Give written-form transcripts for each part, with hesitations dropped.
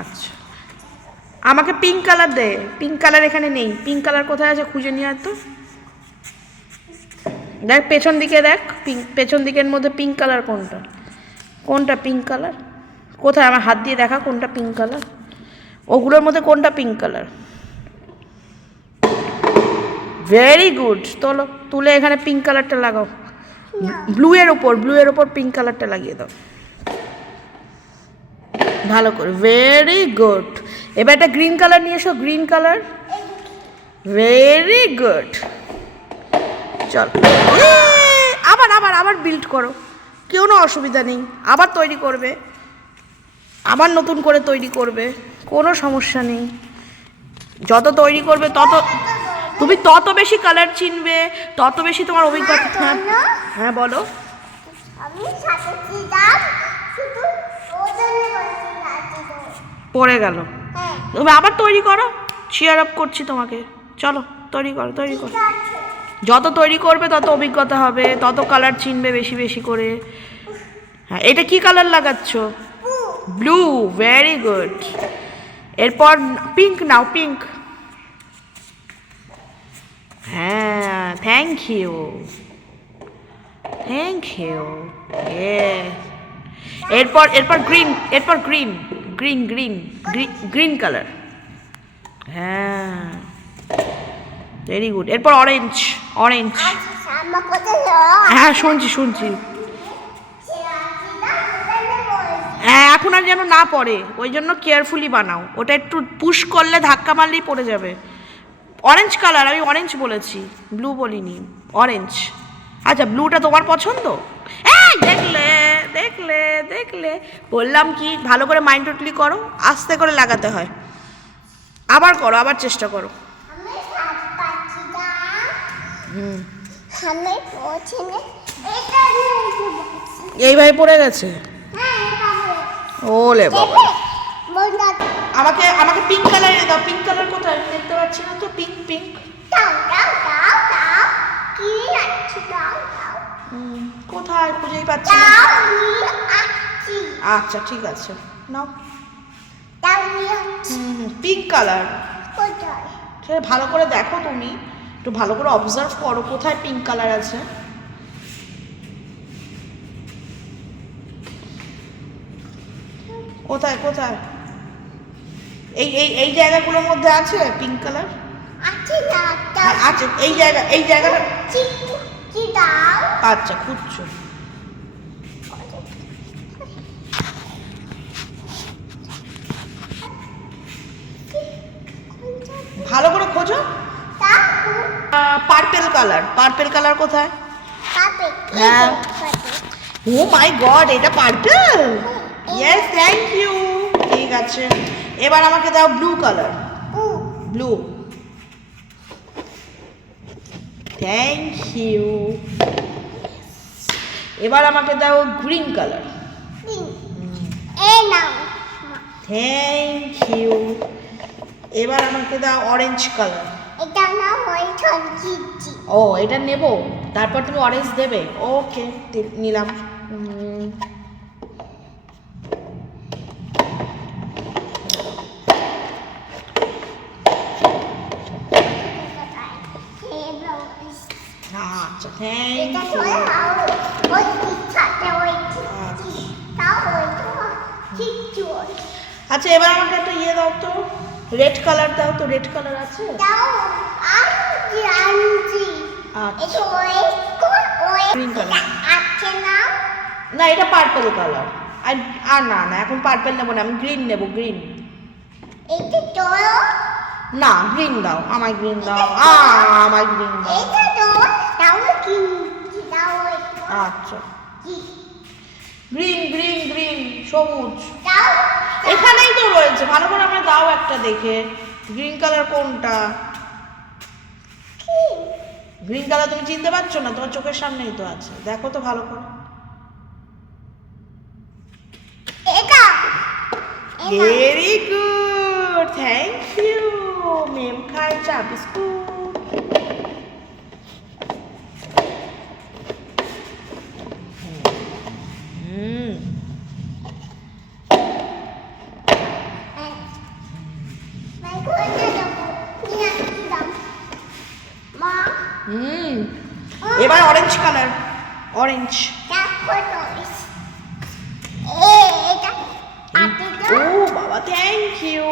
আচ্ছা, আমাকে pink colour দে। Pink colour এখানে নেই। পিঙ্ক কালার কোথায় আছে খুঁজে নিয়ে আয় তো। দেখ পেছন দিকে, দেখ পেছন দিকের মধ্যে পিঙ্ক কালার কোনটা? কোনটা পিঙ্ক কালার? কোথায়? আমার হাত দিয়ে দেখা কোনটা পিঙ্ক কালার। ওগুলোর মধ্যে কোনটা পিঙ্ক কালার? Very good. তোলো, তুলে এখানে পিঙ্ক কালারটা লাগাও। ব্লু এর ওপর পিঙ্ক কালারটা লাগিয়ে দাও ভালো করে। Very good. এবার একটা গ্রিন কালার নিয়ে এসো। Green colour. Very good. চল, আবার আবার আবার বিল্ড করো, কোনো অসুবিধা নেই। আবার তৈরি করবে, আবার নতুন করে তৈরি করবে, কোনো সমস্যা নেই। যত তৈরি করবে তুমি তত বেশি কালার চিনবে, তত বেশি তোমার অভিজ্ঞতা। হ্যাঁ বলো। পড়ে গেল। তুমি আবার তৈরি করো, চেয়ার আপ করছি তোমাকে। চলো তৈরি করো, তৈরি করো। যত তৈরি করবে তত অভিজ্ঞতা হবে, তত কালার চিনবে বেশি বেশি করে। হ্যাঁ, এটা কি কালার লাগাচ্ছ? ব্লু। Very good. এরপর পিঙ্ক নাও, পিঙ্ক। হ্যাঁ, থ্যাংক ইউ, থ্যাংক ইউ। এরপর এরপর গ্রিন, এরপর green green green green colour. হ্যাঁ, ভেরি গুড। এরপর অরেঞ্জ, অরেঞ্জ। হ্যাঁ শুনছি শুনছি। হ্যাঁ, এখন আর যেন না পড়ে, ওই জন্য কেয়ারফুলি বানাও। ওটা একটু পুশ করলে, ধাক্কা মারলেই পড়ে যাবে। অরেঞ্জ কালার, আমি অরেঞ্জ বলেছি, ব্লু বলিনি, অরেঞ্জ। আচ্ছা, ব্লুটা তোমার পছন্দ? এই দেখলে দেখলে দেখলে, বললাম কি ভালো করে মাইন্ড টোটলি করো, আস্তে করে লাগাতে হয়। আবার করো, আবার চেষ্টা করো। এইভাবে পড়ে গেছে। ওলে বাবা। আমাকে আমাকে পিঙ্ক কালার দাও। পিঙ্ক কালার কোথায়? দেখতে পাচ্ছি না তো। পিঙ্ক পিঙ্ক কোথায়? খুঁজেই পাচ্ছি না। আচ্ছা ঠিক আছে, নাও। পিঙ্ক কালার সেটা ভালো করে দেখো, তুমি একটু ভালো করে অবজার্ভ করো কোথায় পিঙ্ক কালার আছে। কোথায় কোথায়? এই এই এই জায়গাগুলোর মধ্যে আছে পিঙ্ক কালার? আছে এই জায়গা, এই জায়গাটা। আচ্ছা, খুঁজছো। ভালো করে খোঁজো। পার্পেল কালার, পার্পেল কালার কোথায়? হ্যাঁ। ও মাই গড, এটা পার্পেল? Yes, thank you. ঠিক আছে, এবার আমাকে দাও blue colour. Blue. Thank you. এবার আমাকে দাও গ্রিন কালার। Thank you. এবার আমাকে দাও অরেঞ্জ কালার। ও, এটা নেব, তারপর তুমি অরেঞ্জ দেবে। ওকে, নিলাম। আচ্ছা, থ্যাংক ইউ। আচ্ছা, এবার আমাকে একটা ইয়ে দাও তো, রেড কালার দাও তো। রেড কালার আছে? না, এটা পার্পল কালার। আর না না, এখন পার্পল নেবো না, আমি গ্রিন নেবো। গ্রিন। না, গ্রিন দাও, আমায় গ্রিন দাও। আমায় গ্রিন দাও। আচ্ছা, গ্রিন গ্রিন গ্রিন, সবুজ। এখানেই তো রয়েছে, ভালো করে আমরা দাও একটা দেখে। গ্রিন কালার কোনটা? গ্রিন কালার তুমি চিনতে পারছো না? তোমার চোখের সামনেই তো আছে, দেখো তো ভালো করে। Very good, thank you. Ma'am খায় চা বিস্কুট। এবার অরেঞ্জ কালার, অরেঞ্জ। ও বাবা, থ্যাংক ইউ।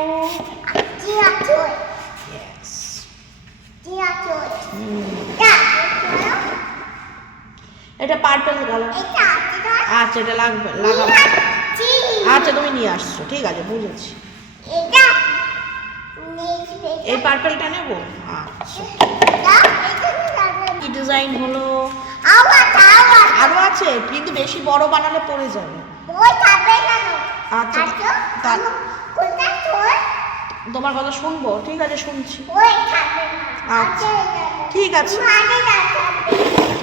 এটা পার্পল কালার। আচ্ছা, এটা লাগবে, লাগাবো। আচ্ছা, তুমি নিয়ে আসছো, ঠিক আছে, বুঝেছি। এই পার্পলটা নেবো। আচ্ছা, কি ডিজাইন হলো? আরো আছে, কিন্তু বেশি বড় বানালে পড়ে যাবে। আচ্ছা, তোমার কথা শুনবো, ঠিক আছে, শুনছি। আচ্ছা, ঠিক আছে,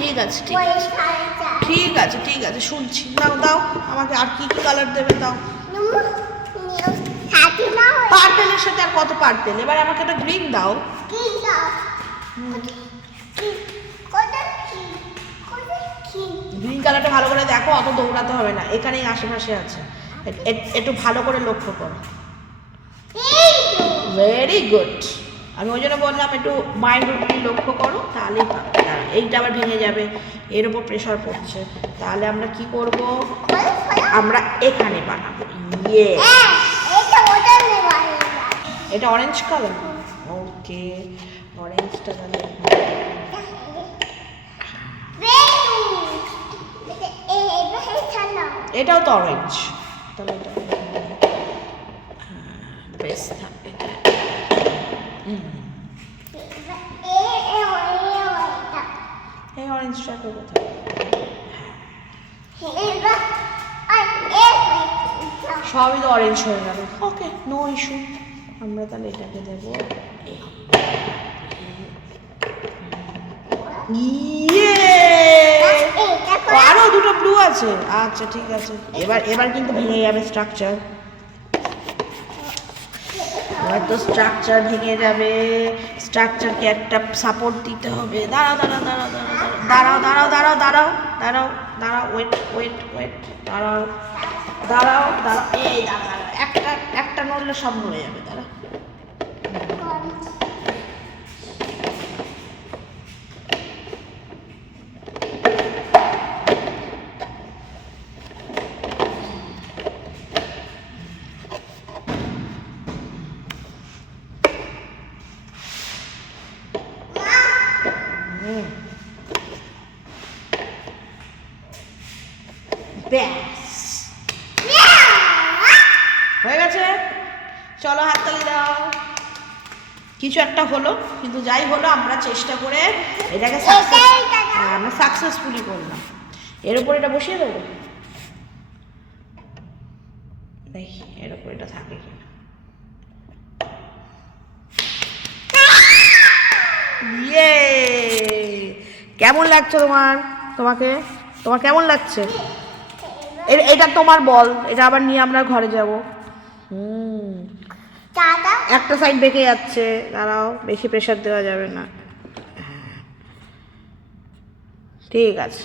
ঠিক আছে, ঠিক আছে, ঠিক আছে, ঠিক আছে, শুনছি। দাও দাও আমাকে, আর কি কি কালার দেবে দাও। পার্পেলের সাথে আর কত পার্পেল? এবার আমাকে একটা গ্রিন দাও। গ্রিন কালারটা ভালো করে দেখো, অত দৌড়াতে হবে না, এখানেই আশেপাশে আছে, একটু ভালো করে লক্ষ্য করো। Very good. আমি ওই জন্য বললাম একটু মাইন্ডলি লক্ষ্য করো, তাহলেই পাবে। এইটা আবার ভেঙে যাবে, এর উপর প্রেশার পড়ছে, তাহলে আমরা কি করব? আমরা এখানে বানাবো। ইয়ে, এটা অরেঞ্জ কালার। ওকে, অরেঞ্জটা তাহলে এটাও তো অরেঞ্জ, তাহলে এটা বেশ থাকবে। এই অরেঞ্জটাকে কোথায়? সবই তো অরেঞ্জ হয়ে গেল। ওকে, নো ইস্যু। আমরা তাহলে এটাকে দেবো। আরো দুটো ব্লু আছে। আচ্ছা, ঠিক আছে, এবার কিন্তু ভেঙে যাবে স্ট্রাকচার। এবার তো স্ট্রাকচার ভেঙে যাবে, স্ট্রাকচারকে একটা সাপোর্ট দিতে হবে। দাঁড়াও দাঁড়াও দাঁড়াও দাঁড়াও দাঁড়াও দাঁড়াও দাঁড়াও দাঁড়াও দাঁড়াও, ওয়েট ওয়েট ওয়েট, দাঁড়াও দাঁড়াও দাঁড়াও, এই দাঁড়াও, একটা নড়লে সব নড়ে যাবে। দাঁড়াও, ব্যাস হয়ে গেছে। চলো হাততালি দাও। কিছু একটা হলো, কিন্তু যাই হলো আমরা চেষ্টা করে এটাকে আমরা সাকসেসফুলি করলাম। এর উপর এটা বসিয়ে দেবো, দেখি এর উপর এটা থাকে কিনা। ইয়ে, কেমন লাগছে তোমাকে তোমার কেমন লাগছে? এটা তোমার বল, এটা আবার নিয়ে আমরা ঘরে যাব। একটা সাইড বেঁকে যাচ্ছে, দাঁড়াও, বেশি প্রেশার দেওয়া যাবে না। ঠিক আছে।